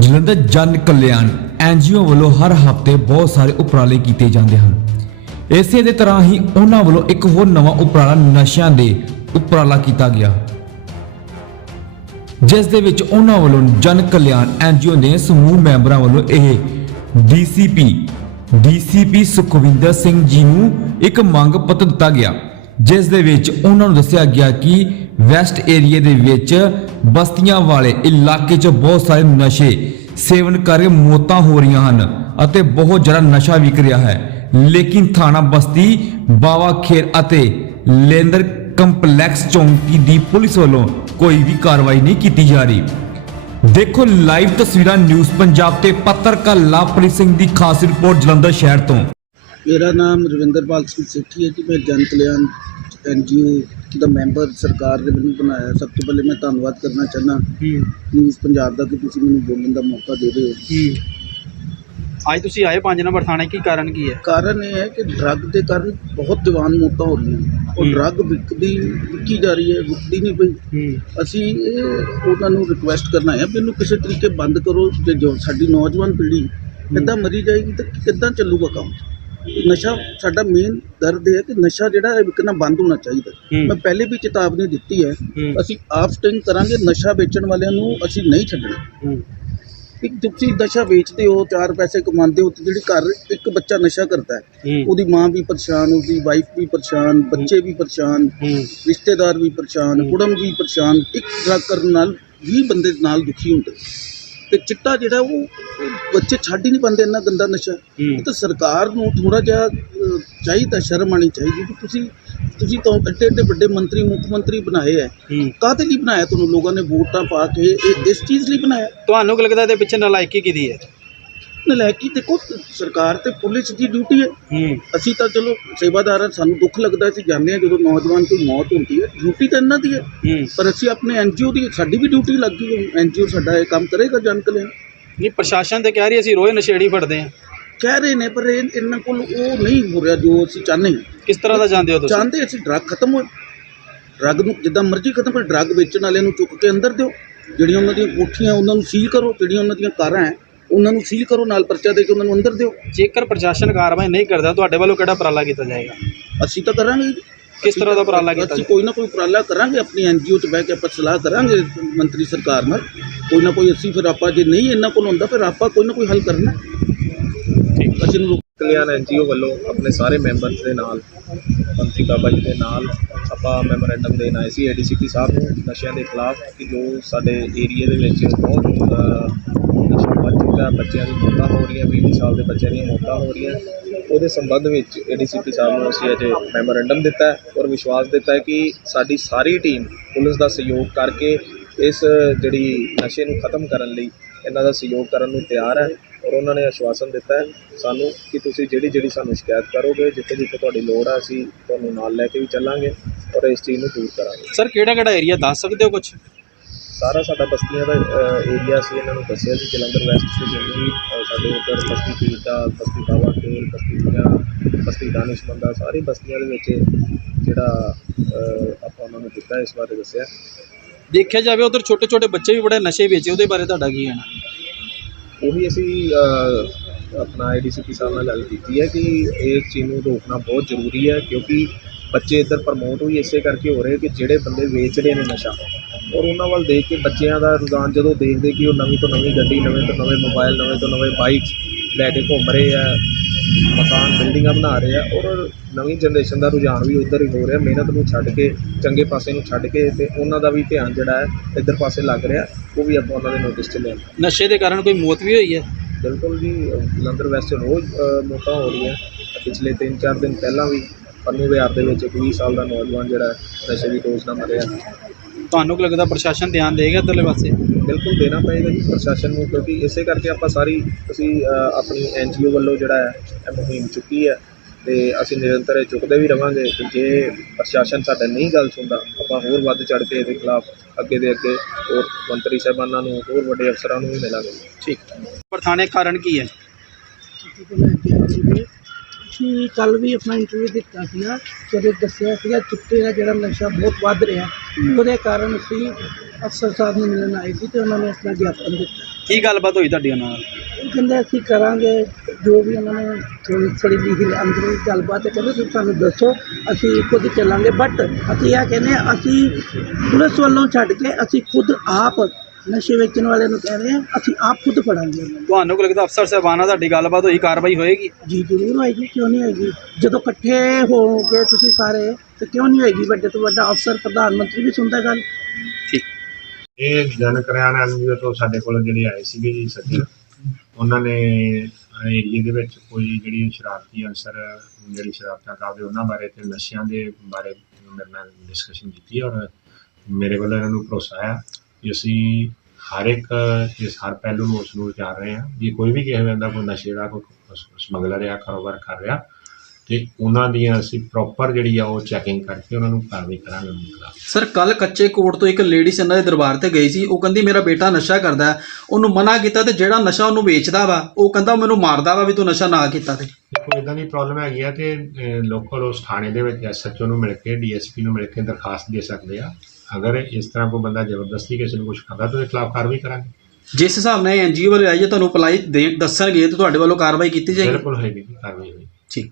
ਜਲੰਧਰ ਜਨ ਕਲਿਆਣ ਐਨਜੀਓ ਵੱਲੋਂ ਹਰ ਹਫ਼ਤੇ ਬਹੁਤ ਸਾਰੇ ਉਪਰਾਲੇ ਕੀਤੇ ਜਾਂਦੇ ਹਨ। ਇਸੇ ਦੇ ਤਰ੍ਹਾਂ ਹੀ ਉਹਨਾਂ ਵੱਲੋਂ ਇੱਕ ਹੋਰ ਨਵਾਂ ਉਪਰਾਲਾ ਨਸ਼ਿਆਂ ਦੇ ਉਪਰਾਲਾ ਕੀਤਾ ਗਿਆ। ਜਿਸ ਦੇ ਵਿੱਚ ਉਹਨਾਂ ਵੱਲੋਂ ਜਨ ਕਲਿਆਣ ਐਨਜੀਓ ਦੇ ਸਮੂਹ ਮੈਂਬਰਾਂ ਵੱਲੋਂ ਇਹ ਡੀਸੀਪੀ ਡੀਸੀਪੀ ਸੁਖਵਿੰਦਰ ਸਿੰਘ ਜੀ ਨੂੰ ਇੱਕ ਮੰਗ ਪੱਤਰ ਦਿੱਤਾ ਗਿਆ। ਜਿਸ ਦੇ ਵਿੱਚ ਉਹਨਾਂ ਨੂੰ ਦੱਸਿਆ ਗਿਆ ਕਿ ਵੈਸਟ ਏਰੀਆ ਦੇ ਵਿੱਚ ਬਸਤੀਆਂ ਵਾਲੇ ਇਲਾਕੇ 'ਚ ਬਹੁਤ ਸਾਰੇ ਨਸ਼ੇ ਸੇਵਨ ਕਰਕੇ ਮੌਤਾਂ ਹੋ ਰਹੀਆਂ ਹਨ ਅਤੇ ਬਹੁਤ ਜ਼ਿਆਦਾ ਨਸ਼ਾ ਵਿਕ ਰਿਹਾ ਹੈ। ਲੇਕਿਨ ਥਾਣਾ ਬਸਤੀ, ਬਾਵਾ ਖੇਰ ਅਤੇ ਲੇਂਦਰ ਕੰਪਲੈਕਸ ਚੌਂਕੀ ਦੀ ਪੁਲਿਸ ਵੱਲੋਂ ਕੋਈ ਵੀ ਕਾਰਵਾਈ ਨਹੀਂ ਕੀਤੀ ਜਾ ਰਹੀ। ਦੇਖੋ ਲਾਈਵ ਤਸਵੀਰਾਂ ਨਿਊਜ਼ ਪੰਜਾਬ ਤੇ ਪੱਤਰਕਾਰ ਲਵਪ੍ਰੀਤ ਸਿੰਘ ਦੀ ਖਾਸ ਰਿਪੋਰਟ ਜਲੰਧਰ ਸ਼ਹਿਰ ਤੋਂ। ਮੇਰਾ ਨਾਮ ਰਵਿੰਦਰਪਾਲ ਸਿੰਘ ਸੇਠੀ ਹੈ ਜੀ। ਮੈਂ ਜਨ ਕਲਿਆਣ ਐਨਜੀਓ ਦਾ ਮੈਂਬਰ ਸਰਕਾਰ ਨੇ ਮੈਨੂੰ ਬਣਾਇਆ। ਸਭ ਤੋਂ ਪਹਿਲੇ ਮੈਂ ਧੰਨਵਾਦ ਕਰਨਾ ਚਾਹੁੰਦਾ। ਨਿਊਜ਼ ਪੰਜਾਬ ਦਾ ਕਿ ਤੁਸੀਂ ਮੈਨੂੰ ਬੋਲਣ ਦਾ ਮੌਕਾ ਦੇ ਰਹੇ ਹੋ। ਅੱਜ ਤੁਸੀਂ ਆਏ 5 ਨੰਬਰ ਥਾਣੇ ਕੀ ਕਾਰਨ ਕੀ ਹੈ? ਕਾਰਨ ਇਹ ਹੈ ਕਿ ਡਰੱਗ ਦੇ ਕਾਰਨ ਬਹੁਤ ਜਵਾਨ ਮੌਤਾਂ ਹੋ ਰਹੀਆਂ। ਉਹ ਹੂੰ। ਡਰੱਗ ਵਿਕਦੀ ਵਿਕੀ ਜਾ ਰਹੀ ਹੈ ਵਿਕਦੀ ਨਹੀਂ ਪਈ। ਅਸੀਂ ਇਹ ਉਹਨਾਂ ਨੂੰ ਰਿਕੁਐਸਟ ਕਰਨਾ ਹੈ ਵੀ ਇਹਨੂੰ ਕਿਸੇ ਤਰੀਕੇ ਬੰਦ ਕਰੋ। ਤੇ ਜੋ ਸਾਡੀ ਨੌਜਵਾਨ ਪੀੜ੍ਹੀ ਕਿੱਦਾਂ ਮਰੀ ਜਾਏਗੀ ਤੇ ਕਿੱਦਾਂ ਚੱਲੂਗਾ ਕੰਮ? ਨਸ਼ਾ ਸਾਡਾ ਮੇਨ ਦਰਦ ਇਹ ਹੈ ਕਿ ਨਸ਼ਾ ਜਿਹੜਾ ਹੈ ਵਿਕਣਾ ਬੰਦ ਹੋਣਾ ਚਾਹੀਦਾ ਹੂੰ। ਮੈਂ ਪਹਿਲੇ ਵੀ ਚੇਤਾਵਨੀ ਦਿੱਤੀ ਹੈ ਹੂੰ। ਅਸੀਂ ਆਪ ਸਟਿੰਗ ਕਰਾਂਗੇ ਨਸ਼ਾ ਵੇਚਣ ਵਾਲਿਆਂ ਨੂੰ ਅਸੀਂ ਨਹੀਂ ਛੱਡਣਾ। ਇੱਕ ਤੁਸੀਂ ਨਸ਼ਾ ਵੇਚਦੇ ਹੋ ਚਾਰ ਪੈਸੇ ਕਮਾਉਂਦੇ ਹੋ ਤੇ ਜਿਹੜੀ ਘਰ ਇੱਕ ਬੱਚਾ ਨਸ਼ਾ ਕਰਦਾ ਹੈ ਉਹਦੀ ਮਾਂ ਵੀ ਪਰੇਸ਼ਾਨ ਉਹਦੀ ਵਾਈਫ ਵੀ ਪਰੇਸ਼ਾਨ ਬੱਚੇ ਵੀ ਪਰੇਸ਼ਾਨ ਰਿਸ਼ਤੇਦਾਰ ਵੀ ਪਰੇਸ਼ਾਨ ਹੂੰ। ਕੁੜਮ ਵੀ ਪਰੇਸ਼ਾਨ ਇੱਕ ਡਰੱਗ ਕਰਨ ਨਾਲ 20 ਬੰਦੇ ਨਾਲ ਦੁਖੀ ਹੁੰਦੇ ਤੇ ਚਿੱਟਾ ਜਿਹੜਾ ਉਹ ਬੱਚੇ ਛੱਡ ਹੀ ਨਹੀਂ ਪਾਉਂਦੇ ਇੰਨਾ ਗੰਦਾ ਨਸ਼ਾ। ਇਹ ਤਾਂ ਸਰਕਾਰ ਨੂੰ ਥੋੜਾ ਜਿਹਾ ਚਾਹੀਦਾ ਸ਼ਰਮ ਆਣੀ ਚਾਹੀਦੀ ਕਿ ਤੁਸੀਂ ਤੁਸੀਂ ਤਾਂ ਐਡੇ ਐਡੇ ਵੱਡੇ ਮੰਤਰੀ ਮੁੱਖ ਮੰਤਰੀ ਬਣਾਏ ਹੈ। ਕਾਹਦੇ ਲਈ ਬਣਾਇਆ ਤੁਹਾਨੂੰ ਲੋਕਾਂ ਨੇ ਵੋਟਾਂ ਪਾ ਕੇ ਇਹ ਇਸ ਚੀਜ਼ ਲਈ ਬਣਾਇਆ? ਤੁਹਾਨੂੰ ਕੀ ਲੱਗਦਾ ਇਹਦੇ ਪਿੱਛੇ ਨਲਾਇਕੀ ਕਿਹਦੀ ਹੈ ਨਲਾਇਕੀ ਦੇਖੋ ਸਰਕਾਰ ਤੇ ਪੁਲਿਸ ਦੀ ਡਿਊਟੀ ਹੈ। ਅਸੀਂ ਤਾਂ ਚਲੋ ਸੇਵਾਦਾਰ ਹਾਂ ਸਾਨੂੰ ਦੁੱਖ ਲੱਗਦਾ ਅਸੀਂ ਜਾਂਦੇ ਹਾਂ ਜਦੋਂ ਨੌਜਵਾਨ ਕੋਈ ਮੌਤ ਹੁੰਦੀ ਹੈ ਡਿਊਟੀ ਤਾਂ ਇਹਨਾਂ ਦੀ ਹੈ। ਪਰ ਅਸੀਂ ਆਪਣੇ ਐਨਜੀਓ ਦੀ ਸਾਡੀ ਵੀ ਡਿਊਟੀ ਲੱਗ ਗਈ ਐਨਜੀਓ ਸਾਡਾ ਇਹ ਕੰਮ ਕਰੇਗਾ ਜਨ ਕਲਿਆਣ। ਨਹੀਂ ਪ੍ਰਸ਼ਾਸਨ ਤੇ ਕਹਿ ਰਹੀ ਅਸੀਂ ਰੋਜ਼ ਨਸ਼ੇੜੀ ਫੜਦੇ ਹਾਂ। ਕਹਿ ਰਹੇ ਨੇ ਪਰ ਇਹ ਇਹਨਾਂ ਕੋਲ ਉਹ ਨਹੀਂ ਹੋ ਰਿਹਾ ਜੋ ਅਸੀਂ ਚਾਹੁੰਦੇ ਹਾਂ। ਕਿਸ ਤਰ੍ਹਾਂ ਦਾ ਜਾਂਦੇ ਹੋ ਤੁਸੀਂ? ਚਾਹੁੰਦੇ ਅਸੀਂ ਡਰੱਗ ਖਤਮ ਹੋਏ। ਡਰੱਗ ਨੂੰ ਜਿੱਦਾਂ ਮਰਜ਼ੀ ਖਤਮ ਪਰ ਡਰੱਗ ਵੇਚਣ ਵਾਲਿਆਂ ਨੂੰ ਚੁੱਕ ਕੇ ਅੰਦਰ ਦਿਓ। ਜਿਹੜੀਆਂ ਉਹਨਾਂ ਦੀਆਂ ਕੋਠੀਆਂ ਉਹਨਾਂ ਨੂੰ ਸੀਲ ਕਰੋ ਜਿਹੜੀਆਂ ਉਹਨਾਂ ਦੀਆਂ ਕਾਰਾਂ ਹੈ ਉਹਨਾਂ ਨੂੰ ਸੀਲ ਕਰੋ ਨਾਲ ਪਰਚਾ ਦੇ ਕੇ ਉਹਨਾਂ ਨੂੰ ਅੰਦਰ ਦਿਓ। ਜੇਕਰ ਪ੍ਰਸ਼ਾਸਨ ਕਾਰਵਾਈ ਨਹੀਂ ਕਰਦਾ ਤੁਹਾਡੇ ਵੱਲੋਂ ਕਿਹੜਾ ਉਪਰਾਲਾ ਕੀਤਾ ਜਾਏਗਾ? ਅਸੀਂ ਤਾਂ ਕਰਾਂਗੇ ਹੀ। ਕਿਸ ਤਰ੍ਹਾਂ ਦਾ ਉਪਰਾਲਾ ਕੀਤਾ ਅਸੀਂ ਕੋਈ ਨਾ ਕੋਈ ਉਪਰਾਲਾ ਕਰਾਂਗੇ ਆਪਣੀ ਐਨਜੀਓ 'ਚ ਬਹਿ ਕੇ ਆਪਾਂ ਸਲਾਹ ਕਰਾਂਗੇ ਮੰਤਰੀ ਸਰਕਾਰ ਨਾਲ। ਕੋਈ ਨਾ ਕੋਈ ਅਸੀਂ ਫਿਰ ਆਪਾਂ ਜੇ ਨਹੀਂ ਇਹਨਾਂ ਕੋਲ ਹੁੰਦਾ ਫਿਰ ਆਪਾਂ ਕੋਈ ਨਾ ਕੋਈ ਹੱਲ ਕਰਨਾ। ਅਸੀਂ ਨੂੰ ਕਲਿਆਣ ਐਨਜੀਓ ਵੱਲੋਂ ਆਪਣੇ ਸਾਰੇ ਮੈਂਬਰਸ ਦੇ ਨਾਲ ਮੰਤਰੀ ਬਾਬਾ ਜੀ ਦੇ ਨਾਲ। ਆਪਾਂ ਮੈਮੋਰੈਂਡਮ ਦੇਣ ਆਏ ਸੀ ਏਡੀਸੀਪੀ ਸਾਹਿਬ ਨੂੰ ਨਸ਼ਿਆਂ ਦੇ ਖਿਲਾਫ ਕਿ ਜੋ ਸਾਡੇ ਏਰੀਆ ਦੇ ਵਿੱਚ ਬਹੁਤ ਅ, ਨਸ਼ਾ ਬੱਚਿਆਂ ਦੀ ਮੌਤਾਂ ਹੋ ਰਹੀਆਂ 20 ਸਾਲ ਦੇ ਬੱਚਿਆਂ ਦੀਆਂ ਮੌਤਾਂ ਹੋ ਰਹੀਆਂ, ਉਹਦੇ ਸੰਬੰਧ ਵਿੱਚ ਏਡੀਸੀਪੀ ਸਾਹਿਬ ਨੂੰ ਅਸੀਂ ਅਜੇ ਮੈਮੋਰੈਂਡਮ ਦਿੱਤਾ ਔਰ ਵਿਸ਼ਵਾਸ ਦਿੱਤਾ ਹੈ ਕਿ ਸਾਡੀ ਸਾਰੀ ਟੀਮ ਪੁਲਿਸ ਦਾ ਸਹਿਯੋਗ ਕਰਕੇ ਇਸ ਜਿਹੜੀ ਨਸ਼ੇ ਨੂੰ ਖਤਮ ਕਰਨ ਲਈ ਇਹਨਾਂ ਦਾ ਸਹਿਯੋਗ ਕਰਨ ਨੂੰ ਤਿਆਰ ਹੈ ਔਰ ਉਹਨਾਂ ਨੇ ਆਸ਼ਵਾਸਨ ਦਿੱਤਾ ਸਾਨੂੰ ਕਿ ਤੁਸੀਂ ਜਿਹੜੀ ਜਿਹੜੀ ਸਾਨੂੰ ਸ਼ਿਕਾਇਤ ਕਰੋਗੇ, ਜਿੱਥੇ ਜਿੱਥੇ ਤੁਹਾਡੀ ਲੋੜ ਆ ਅਸੀਂ ਤੁਹਾਨੂੰ ਨਾਲ ਲੈ ਕੇ ਵੀ ਚੱਲਾਂਗੇ ਔਰ ਇਸ ਚੀਜ਼ ਨੂੰ ਦੂਰ ਕਰਾਂਗੇ। ਸਰ ਕਿਹੜਾ ਕਿਹੜਾ ਏਰੀਆ ਦੱਸ ਸਕਦੇ ਹੋ ਕੁਝ ਸਾਰਾ ਸਾਡਾ ਬਸਤੀਆਂ ਦਾ ਏਰੀਆ ਸੀ ਇਹਨਾਂ ਨੂੰ ਦੱਸਿਆ ਸੀ ਜਲੰਧਰ ਵੈਸਟ ਸੀ ਜਿੰਨੀ ਸਾਡੇ ਉੱਧਰ ਬਸਤੀ ਪੀਤਾ ਬਸਤੀ ਬਾਵਾ ਖੇਲ ਬਸਤੀ ਦੀਆਂ ਬਸਤੀ ਦਾਨਿਸ਼ਮੰਦਾ ਸਾਰੀ ਬਸਤੀਆਂ ਦੇ ਵਿੱਚ ਜਿਹੜਾ ਆਪਾਂ ਉਹਨਾਂ ਨੂੰ ਦਿੱਤਾ ਇਸ ਬਾਰੇ ਦੱਸਿਆ। ਦੇਖਿਆ ਜਾਵੇ ਉਧਰ ਛੋਟੇ ਛੋਟੇ ਬੱਚੇ ਵੀ ਬੜੇ ਨਸ਼ੇ ਵੇਚੇ ਉਹਦੇ ਬਾਰੇ ਤੁਹਾਡਾ ਕੀ ਕਹਿਣਾ? ਉਹੀ ਅਸੀਂ ਆਪਣਾ ਆਈਡੀਸੀਪੀ ਸਾਹਿਬ ਨਾਲ ਗੱਲ ਕੀਤੀ ਹੈ ਕਿ ਇਸ ਚੀਜ਼ ਨੂੰ ਰੋਕਣਾ ਬਹੁਤ ਜ਼ਰੂਰੀ ਹੈ ਕਿਉਂਕਿ ਬੱਚੇ ਇੱਧਰ ਪ੍ਰਮੋਟ ਵੀ ਇਸੇ ਕਰਕੇ ਹੋ ਰਹੇ ਕਿ ਜਿਹੜੇ ਬੰਦੇ ਵੇਚ ਰਹੇ ਨੇ ਨਸ਼ਾ ਔਰ ਉਹਨਾਂ ਵੱਲ ਦੇਖ ਕੇ ਬੱਚਿਆਂ ਦਾ ਰੁਝਾਨ ਜਦੋਂ ਦੇਖਦੇ ਕਿ ਉਹ ਨਵੀਂ ਤੋਂ ਨਵੀਂ ਗੱਡੀ ਨਵੇਂ ਤੋਂ ਨਵੇਂ ਮੋਬਾਈਲ ਨਵੇਂ ਤੋਂ ਨਵੇਂ ਬਾਈਕਸ ਲੈ ਕੇ ਘੁੰਮ ਰਹੇ ਆ ਮਕਾਨ ਬਿਲਡਿੰਗਾਂ ਬਣਾ ਰਹੇ ਆ ਔਰ ਨਵੀਂ ਜਨਰੇਸ਼ਨ ਦਾ ਰੁਝਾਨ ਵੀ ਉੱਧਰ ਹੀ ਹੋ ਰਿਹਾ। ਮਿਹਨਤ ਨੂੰ ਛੱਡ ਕੇ ਚੰਗੇ ਪਾਸੇ ਨੂੰ ਛੱਡ ਕੇ ਤੇ ਉਹਨਾਂ ਦਾ ਵੀ ਧਿਆਨ ਜਿਹੜਾ ਹੈ ਇੱਧਰ ਪਾਸੇ ਲੱਗ ਰਿਹਾ। ਉਹ ਵੀ ਆਪਾਂ ਉਹਨਾਂ ਦੇ ਨੋਟਿਸ 'ਚ ਲਿਆਂਦਾ ਨਸ਼ੇ ਦੇ ਕਾਰਨ ਕੋਈ ਮੌਤ ਵੀ ਹੋਈ ਹੈ? ਬਿਲਕੁਲ ਜੀ ਜਲੰਧਰ ਵੈਸਟ ਰੋਜ਼ ਮੌਤਾਂ ਹੋ ਰਹੀਆਂ। ਪਿਛਲੇ 3-4 ਦਿਨ ਪਹਿਲਾਂ ਵੀ ਪੰਨੂ ਵਿਹਾਰ ਦੇ ਵਿੱਚ ਇੱਕ 20 ਸਾਲ ਦਾ ਨੌਜਵਾਨ ਜਿਹੜਾ ਨਸ਼ੇ ਦੀ ਡੋਜ਼ ਨਾਲ ਮਰਿਆ। ਤੁਹਾਨੂੰ ਕੀ ਲੱਗਦਾ ਪ੍ਰਸ਼ਾਸਨ ਧਿਆਨ ਦੇਗਾ ਇੱਧਰਲੇ ਪਾਸੇ? ਬਿਲਕੁਲ ਦੇਣਾ ਪਏਗਾ ਜੀ ਪ੍ਰਸ਼ਾਸਨ ਨੂੰ ਕਿਉਂਕਿ ਇਸੇ ਕਰਕੇ ਆਪਾਂ ਸਾਰੀ ਅਸੀਂ ਅ, ਆਪਣੀ ਐਨਜੀਓ ਵੱਲੋਂ ਜਿਹੜਾ ਹੈ ਇਹ ਮੁਹਿੰਮ ਚੁੱਕੀ ਹੈ ਤੇ ਅਸੀਂ ਨਿਰੰਤਰ ਇਹ ਚੁੱਕਦੇ ਵੀ ਰਵਾਂਗੇ ਕਿ ਜੇ ਪ੍ਰਸ਼ਾਸਨ ਸਾਡਾ ਨਹੀਂ ਗੱਲ ਸੁਣਦਾ ਆਪਾਂ ਹੋਰ ਵੱਧ ਚੜ ਕੇ ਇਹਦੇ ਖਿਲਾਫ ਅੱਗੇ ਦੇ ਅੱਗੇ ਹੋਰ ਮੰਤਰੀ ਸਾਹਿਬਾਨਾਂ ਨੂੰ ਹੋਰ ਵੱਡੇ ਅਫਸਰਾਂ ਨੂੰ ਵੀ ਮਿਲਾਂਗੇ। ਠੀਕ। ਪਰ ਥਾਣੇ ਕਾਰਨ ਕੀ ਹੈ? ਅਸੀਂ ਕੱਲ ਵੀ ਆਪਣਾ ਇੰਟਰਵਿਊ ਦਿੱਤਾ ਸੀਗਾ ਜਦੋਂ ਦੱਸਿਆ ਸੀਗਾ ਚਿੱਟੇ ਦਾ ਜਿਹੜਾ ਨਸ਼ਾ ਬਹੁਤ ਵੱਧ ਰਿਹਾ। ਉਹਦੇ ਕਾਰਨ ਅਸੀਂ ਅਫਸਰ ਸਾਹਿਬ ਨੂੰ ਮਿਲਣ ਆਏ ਸੀ ਤੇ ਉਹਨਾਂ ਨੇ ਆਪਣਾ ਗਿਆਪਨ ਦਿੱਤਾ। ਕੀ ਗੱਲਬਾਤ ਹੋਈ ਤੁਹਾਡੀ ਉਹਨਾਂ ਨਾਲ? ਉਹ ਕਹਿੰਦੇ ਅਸੀਂ ਕਰਾਂਗੇ ਜੋ ਵੀ ਉਹਨਾਂ ਨੇ ਥੋੜੀ ਥੋੜੀ ਲਿਖੀ ਅੰਦਰੋਂ ਗੱਲਬਾਤ ਹੈ ਕਹਿੰਦੇ ਤੁਸੀਂ ਸਾਨੂੰ ਦੱਸੋ ਅਸੀਂ ਖੁਦ ਚੱਲਾਂਗੇ। ਬਟ ਅਸੀਂ ਇਹ ਕਹਿੰਦੇ ਹਾਂ, ਅਸੀਂ ਪੁਲਿਸ ਵੱਲੋਂ ਛੱਡ ਕੇ ਅਸੀਂ ਖੁਦ ਆਪ ਨਸ਼ੇ ਵੇਚਣ ਵਾਲੇ ਨੂੰ ਕਹਿ ਰਹੇ ਹਾਂ ਅਸੀਂ ਆਪ ਖੁਦ ਫੜਾਂਗੇ ਉਹਨਾਂ ਨੂੰ। ਤੁਹਾਨੂੰ ਕੋਈ ਲੱਗਦਾ ਅਫਸਰ ਸਾਹਿਬਾਨਾਂ ਤੁਹਾਡੀ ਗੱਲਬਾਤ ਹੋਈ ਕਾਰਵਾਈ ਹੋਏਗੀ? ਜੀ ਜ਼ਰੂਰ ਹੋਏਗੀ ਕਿਉਂ ਨਹੀਂ ਹੋਏਗੀ? ਜਦੋਂ ਇਕੱਠੇ ਹੋਗੇ ਤੁਸੀਂ ਸਾਰੇ ਤੇ ਕਿਉਂ ਨਹੀਂ ਹੋਏਗੀ? ਵੱਡੇ ਤੋਂ ਵੱਡਾ ਅਫਸਰ ਪ੍ਰਧਾਨ ਮੰਤਰੀ ਵੀ ਸੁਣਦਾ ਗੱਲ। ਇਹ ਜਨ ਕਲਿਆਣ ਐਨਜੀਓ ਤੋਂ ਸਾਡੇ ਕੋਲ ਜਿਹੜੇ ਆਏ ਸੀਗੇ ਜੀ ਸੱਜਣ ਉਹਨਾਂ ਨੇ ਏਰੀਏ ਦੇ ਵਿੱਚ ਕੋਈ ਜਿਹੜੀ ਸ਼ਰਾਰਤੀ ਅਨਸਰ ਜਿਹੜੀ ਸ਼ਰਾਰਤਾਂ ਕਰਦੇ ਉਹਨਾਂ ਬਾਰੇ ਤੇ ਨਸ਼ਿਆਂ ਦੇ ਬਾਰੇ ਮੇਰੇ ਨਾਲ ਡਿਸਕਸ਼ਨ ਕੀਤੀ ਔਰ ਮੇਰੇ ਵੱਲੋਂ ਇਹਨਾਂ ਨੂੰ ਭਰੋਸਾ ਹੈ ਕਿ ਅਸੀਂ ਹਰ ਇੱਕ ਇਸ ਹਰ ਪਹਿਲੂ ਨੂੰ ਉਸ ਨੂੰ ਵਿਚਾਰ ਰਹੇ ਹਾਂ। ਜੇ ਕੋਈ ਵੀ ਕਿਸੇ ਬੰਦਾ ਕੋਈ ਨਸ਼ੇ ਦਾ, ਕੋਈ ਸਮਗਲਰ ਜਾਂ ਕਾਰੋਬਾਰ ਕਰ ਰਿਹਾ ਤੇ ਉਹਨਾਂ ਦੀਆਂ ਅਸੀਂ ਪ੍ਰੋਪਰ ਜਿਹੜੀ ਆ ਉਹ ਚੈਕਿੰਗ ਕਰਕੇ ਉਹਨਾਂ ਨੂੰ ਕਾਰਵਾਈ ਕਰਾਂਗੇ ਉਹਨਾਂ ਖਿਲਾਫ ਸਰ ਕੱਲ ਕੱਚੇ ਕੋਟ ਤੋਂ ਇੱਕ ਲੇਡੀਜ਼ ਇਹਨਾਂ ਦੇ ਦਰਬਾਰ ਤੇ ਗਈ ਸੀ। ਉਹ ਕਹਿੰਦੀ ਮੇਰਾ ਬੇਟਾ ਨਸ਼ਾ ਕਰਦਾ ਹੈ। ਉਹਨੂੰ ਮਨਾ ਕੀਤਾ ਤੇ ਜਿਹੜਾ ਨਸ਼ਾ ਉਹਨੂੰ ਵੇਚਦਾ ਵਾ ਉਹ ਕਹਿੰਦਾ ਮੈਨੂੰ ਮਾਰਦਾ ਵਾ ਵੀ ਤੂੰ ਨਸ਼ਾ ਨਾ ਕੀਤਾ ਤੇ। ਦੇਖੋ ਇਦਾਂ ਦੀ ਪ੍ਰੋਬਲਮ ਹੈਗੀ ਆ ਤੇ ਲੋਕਲ ਉਸ ਥਾਣੇ ਦੇ ਵਿੱਚ ਐਸਐਚਓ ਨੂੰ ਮਿਲ ਕੇ ਡੀਐਸਪੀ ਨੂੰ ਮਿਲ ਕੇ ਦਰਖਾਸਤ ਦੇ ਸਕਦੇ ਆ। ਅਗਰ ਇਸ ਤਰ੍ਹਾਂ ਕੋਈ ਬੰਦਾ ਜ਼ਬਰਦਸਤੀ ਕਿਸੇ ਨੂੰ ਕੁਝ ਕਰਦਾ ਤਾਂ ਉਹਦੇ ਖਿਲਾਫ ਕਾਰਵਾਈ ਕਰਾਂਗੇ। ਜਿਸ ਹਿਸਾਬ ਨਾਲ ਐਨਜੀਓ ਵਾਲੇ ਆਈ ਹੈ ਤੁਹਾਨੂੰ ਅਪਲਾਈ ਦੇ ਦੱਸਣਗੇ ਤੇ ਤੁਹਾਡੇ ਵੱਲੋਂ ਕਾਰਵਾਈ ਕੀਤੀ ਜਾਏਗੀ। ਬਿਲਕੁਲ ਹੋਏਗੀ ਜੀ, ਕਾਰਵਾਈ ਹੋਏਗੀ। ਠੀਕ।